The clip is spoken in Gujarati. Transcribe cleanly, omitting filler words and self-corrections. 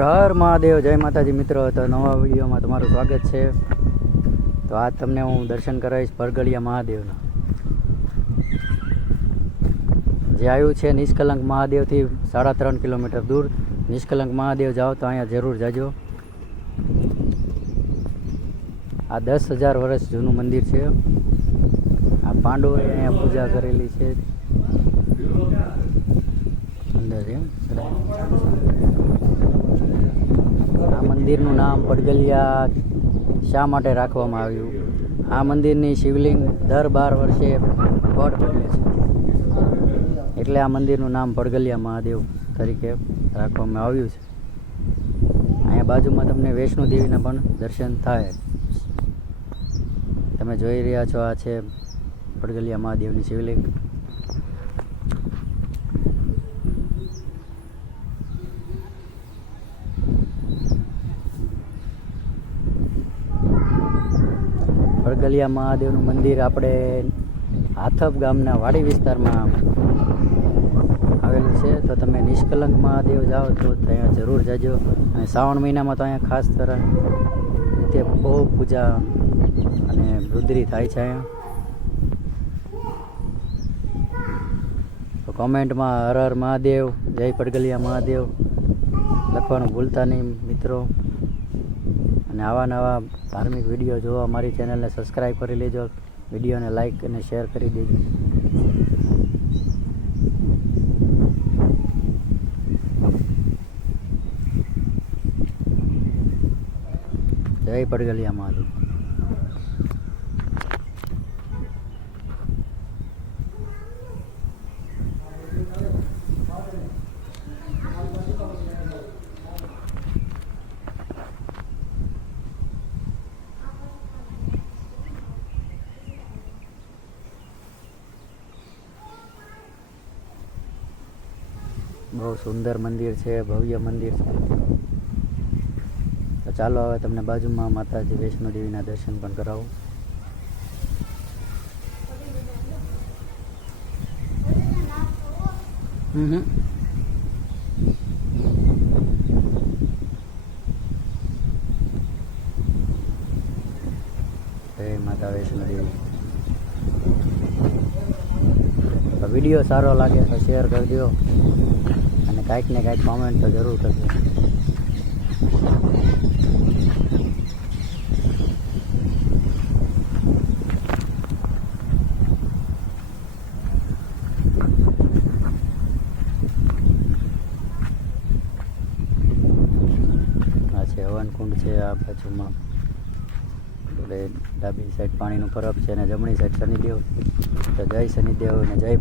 હર હર મહાદેવ, જય માતાજી મિત્રો. તો નવા વિડીયોમાં તમારું સ્વાગત છે. તો આજ તમને હું દર્શન કરાવીશ પરગળિયા મહાદેવના, જે આવ્યું છે નિષ્કલંક મહાદેવથી 3.5 કિલોમીટર દૂર. નિષ્કલંક મહાદેવ જાઓ તો અહીંયા જરૂર જાજો. આ 10,000 વર્ષ જૂનું મંદિર છે. આ પાંડવોએ અહીંયા પૂજા કરેલી છે. અંદર છે. આ મંદિરનું નામ પડગલિયા શા માટે રાખવામાં આવ્યું? આ મંદિરની શિવલિંગ દર 12 વર્ષે પડ બદલે છે, એટલે આ મંદિરનું નામ પડગલિયા મહાદેવ તરીકે રાખવામાં આવ્યું છે. અહીંયા બાજુમાં તમને વૈષ્ણો દેવીના પણ દર્શન થાય. તમે જોઈ રહ્યા છો, આ છે પડગલિયા મહાદેવની શિવલિંગ. પડગલિયા મહાદેવનું મંદિર આપણે હાથપ ગામના વાડી વિસ્તારમાં આવેલું છે. તો તમે નિષ્કલંક મહાદેવ જાઓ તો ત્યાં જરૂર જાજો. અને શ્રાવણ મહિનામાં તો અહીંયા ખાસ રીતે બહુ પૂજા અને રુદ્રી થાય છે અહીંયા. તો કોમેન્ટમાં હર હર મહાદેવ, જય પડગલિયા મહાદેવ લખવાનું ભૂલતા નહીં મિત્રો. અને આવા નવા ધાર્મિક વિડીયો જોવા મારી ચેનલને સબસ્ક્રાઈબ કરી લેજો. વિડીયોને લાઈક અને શેર કરી દેજો. જય પડગલિયા મહાદેવ. બહુ સુંદર મંદિર છે, ભવ્ય મંદિર છે. તો ચાલો હવે તમને બાજુમાં માતાજી વૈષ્ણો દેવીના દર્શન પણ કરાવું. જય માતા વૈષ્ણો દેવી. તો વિડીયો સારો લાગે તો શેર કરી દો, અને કાંઈક ને કાંઈક કોમેન્ટ તો જરૂર કરજો. આ છે હવનકુંડ છે. આ બાજુમાં ડાબી સાઈડ પાણીનું પરબ છે અને જમણી સાઈડ શનિદેવ. તો જય શનિદેવ અને જય